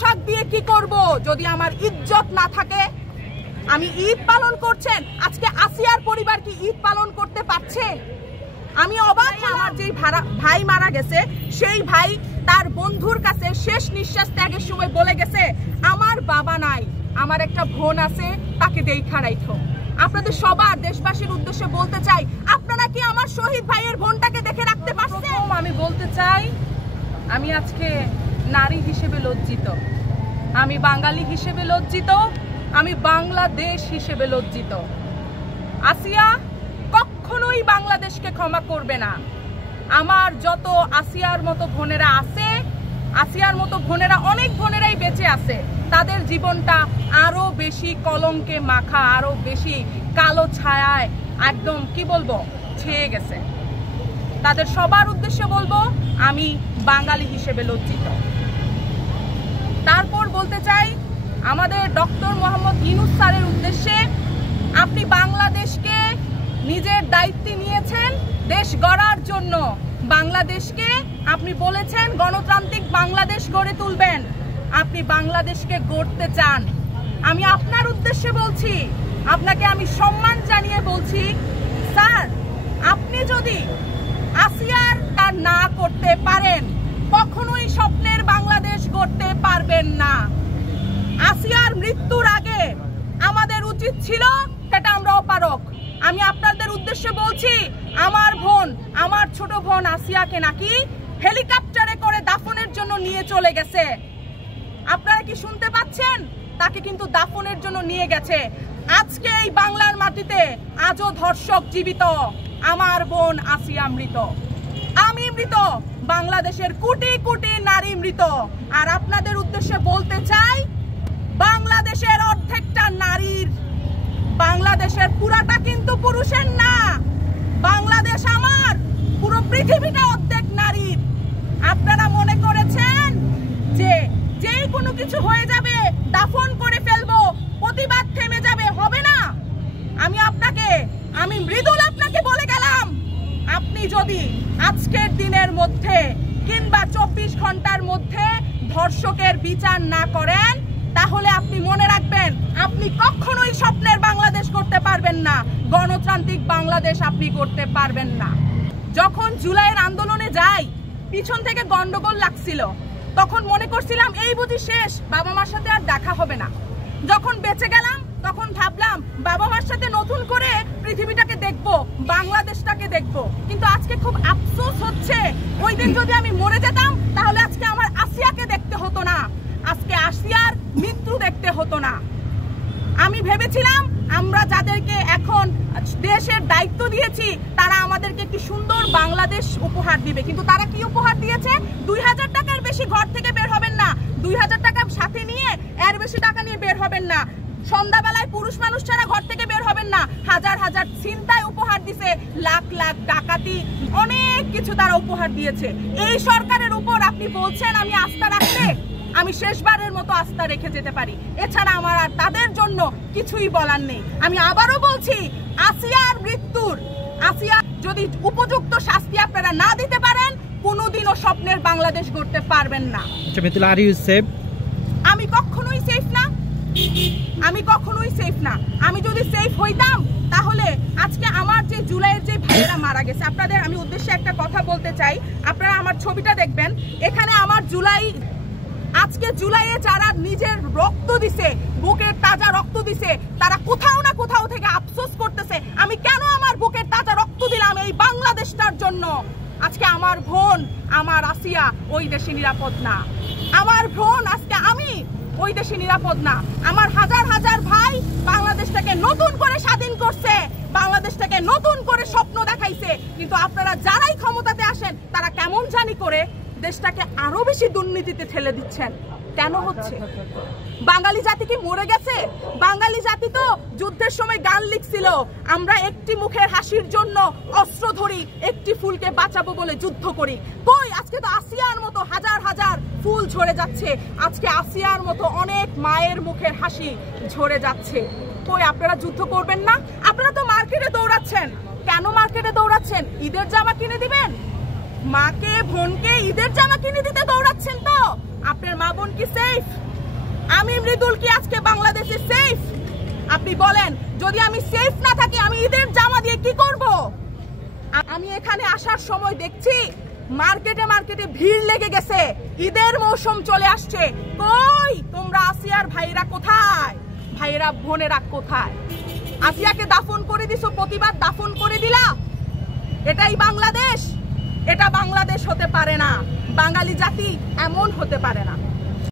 পোশাক দিয়ে কি করব যদি আমার ইজ্জত না থাকে? আমি ঈদ পালন করছেন, আজকে আসিয়ার পরিবার কি ঈদ পালন করতে পারছে? আমি অবাক। আমার যেই ভাই মারা গেছে সেই ভাই তার বন্ধুর কাছে শেষ নিঃশ্বাস ত্যাগের সময় বলে গেছে, আমার বাবা নাই, আমার একটা বোন আছে, তাকে দেখা রাখো। আপনাদের সবার দেশবাসীর উদ্দেশ্যে বলতে চাই, আপনারা কি আমার শহীদ ভাইয়ের বোনটাকে দেখে রাখতে পারছেন? আমি বলতে চাই, আমি আজকে নারী হিসেবে লজ্জিত, আমি বাঙালি হিসেবে লজ্জিত, আমি বাংলাদেশ হিসেবে লজ্জিত। আসিয়া কখনোই বাংলাদেশকে ক্ষমা করবে না। আমার যত আসিয়ার মতো বোনেরা আছে, আসিয়ার মতো বোনেরা অনেক বোনেরাই বেঁচে আছে, তাদের জীবনটা আরো বেশি কলঙ্কে মাখা, আরো বেশি কালো ছায়ায় একদম কি বলবো ছেয়ে গেছে। তাদের সবার উদ্দেশ্যে বলবো, আমি বাঙালি হিসেবে লজ্জিত। তারপর বলতে চাই আমাদের ডক্টর মোহাম্মদ ইউনূস স্যারের উদ্দেশ্যে, আপনি বাংলাদেশকে নিজের দায়িত্বে নিয়েছেন দেশ গড়ার জন্য। বাংলাদেশকে আপনি বলেছেন গণতান্ত্রিক বাংলাদেশ গড়ে তুলবেন, আপনি বাংলাদেশকে গড়তে চান। আমি আপনার উদ্দেশ্যে বলছি, আপনাকে আমি সম্মান জানিয়ে বলছি, স্যার আপনি যদি আসিয়ার কাজ না করতে পারেন, কখনোই স্বপ্নের বাংলাদেশ গড়তে পারবেন না। আসিয়ার মৃত্যুর আগে আমাদের উচিত ছিল সেটা আমরা অপারক। আমি আপনাদের উদ্দেশ্যে বলছি, আমার বোন, আমার ছোট বোন আসিয়াকে নাকি হেলিকপ্টারে করে দাফনের জন্য নিয়ে চলে গেছে। আপনারা কি শুনতে পাচ্ছেন? তাকে কিন্তু দাফনের জন্য নিয়ে গেছে। আজকে এই বাংলার মাটিতে আজও ধর্ষক জীবিত, আমার বোন আসিয়া মৃত, আমি মৃত, বাংলাদেশের কোটি কোটি নারী মৃত। আর আপনাদের উদ্দেশ্যে বলতে চাই, বাংলাদেশের অর্ধেকটা নারীর, বাংলাদেশের পুরাটা কিন্তু পুরুষের না। বাংলাদেশ আমার, পুরো পৃথিবীটা অর্ধেক নারীর। আপনারা মনে করেছেন যে যেই কোনো কিছু হয়ে যাবে, দাফন করে ফেলবো, প্রতিবাদ থেমে যাবে, হবে না। আমি মৃদুল আপনাকে বলে গেলাম, আপনি যদি আজকের দিনের মধ্যে কিংবা 24 ঘন্টার মধ্যে ধর্ষকের বিচার না করেন, তাহলে আপনি মনে রাখবেন আপনি কখনোই স্বপ্নের বাংলাদেশ করতে পারবেন না, গণতান্ত্রিক বাংলাদেশ আপনি করতে পারবেন না। যখন জুলাইয়ের আন্দোলনে যাই, পিছন থেকে গন্ডগোল লাগছিল, তখন মনে করছিলাম এই বুঝি শেষ, বাবা মার সাথে আর দেখা হবে না। যখন বেঁচে গেলাম তখন ভাবলাম বাবা মার সাথে নতুন করে পৃথিবীটাকে দেখবো, বাংলাদেশটাকে দেখবো। কিন্তু আজকে খুব আফসোস হচ্ছে, ওই দিন যদি আমি মরে যেতাম তাহলে আজকে আমার আসিয়াকে দেখতে হতো না, আজকে আসিয়ার মৃত্যু দেখতে হতো না। আমি ভেবেছিলাম আমরা যাদেরকে এখন দেশের দায়িত্ব দিয়েছি তারা আমাদেরকে একটি সুন্দর বাংলাদেশ উপহার দিবে, কিন্তু তারা কি উপহার দিয়েছে? 2000 টাকার বেশি ঘর থেকে বের হবেন না, 2000 টাকা সাথে নিয়ে এর বেশি টাকা নিয়ে বের হবেন না, সন্ধ্যাবেলায় পুরুষ মানুষ ছাড়া ঘর থেকে বের হবেন না, হাজার হাজার ছিনতাই উপহার দিছে, লাখ লাখ ডাকাতি, অনেক কিছু তারা উপহার দিয়েছে। এই সরকারের উপর আপনি বলছেন আমি আস্থা রাখতে, আমি শেষবারের মতো আস্থা রেখে যেতে পারি, এছাড়া আমার আর তাদের জন্য কিছুই বলার নেই। আমি আবারও বলছি, আসিয়ার মৃত্যুর, আসিয়া যদি উপযুক্ত শাস্তি আপনারা না দিতে পারেন, কোনোদিনও স্বপ্নের বাংলাদেশ গড়তে পারবেন না। আমি কখনোই সেফ না, আমি কখনোই সেফ না। আমি যদি সেফ হইতাম তাহলে আজকে আমার যে জুলাইয়ের যে ভাইয়েরা মারা গেছে, আপনাদের আমি উদ্দেশ্যে একটা কথা বলতে চাই, আপনারা আমার ছবিটা দেখবেন, এখানে আমার জুলাই, আজকে জুলাইয়ে যারা নিজের রক্ত দিছে, বুকের তাজা রক্ত দিছে, তারা কোথাও না কোথাও থেকে আফসোস করতেছে আমি কেন আমার বুকের তাজা রক্ত দিলাম এই বাংলাদেশটার জন্য। আজকে আমার বোন, আমার আসিয়া ওই দেশে নিরাপদ না, আমার বোন আজকে আমি ওই দেশে নিরাপদ না। আমার হাজার হাজার ভাই বাংলাদেশটাকে নতুন করে স্বাধীন করছে, বাংলাদেশটাকে নতুন করে স্বপ্ন দেখাইছে, কিন্তু আপনারা যারাই ক্ষমতাতে আসেন তারা কেমন জানি করে দেশটাকে আরো বেশি দুর্নীতিতে ঠেলে দিচ্ছেন। কেন হচ্ছে? বাঙালি জাতি কি মরে গেছে? বাঙালি জাতি তো যুদ্ধের সময় গান লিখছিল, আমরা একটি মুখের হাসির জন্য অস্ত্র ধরি, একটি ফুলকে বাঁচাবো বলে যুদ্ধ করি। কই, আজকে তো আসিয়ার মতো হাজার হাজার ফুল ঝরে যাচ্ছে, আজকে আসিয়ার মতো অনেক মায়ের মুখের হাসি ঝরে যাচ্ছে। কই, আপনারা যুদ্ধ করবেন না? আপনারা তো মার্কেটে দৌড়াচ্ছেন, কেন মার্কেটে দৌড়াচ্ছেন? ঈদের জামা কিনে দিবেন? মাকে বোনকে ঈদের জামা কিনে দিতে দৌড়াচ্ছেন তো? আপনার মা বোন কি সেফ? আমি মৃদুল কি আজকে বাংলাদেশে সেফ? আপনি বলেন, যদি আমি সেফ না থাকি আমি ঈদের জামা দিয়ে কি করব? আমি এখানে আসার সময় দেখছি মার্কেটে মার্কেটে ভিড় লেগে গেছে, ঈদের মৌসুম চলে আসছে। কই তোমরা আসিয়ার ভাইরা কোথায়? ভাইরা বোনেরা কোথায়? আসিয়াকে দাফন করে দিছো, প্রতিবাদ দাফন করে দিলা। এটাই বাংলাদেশ? এটা বাংলাদেশ হতে পারে না, বাঙালি জাতি এমন হতে পারে না।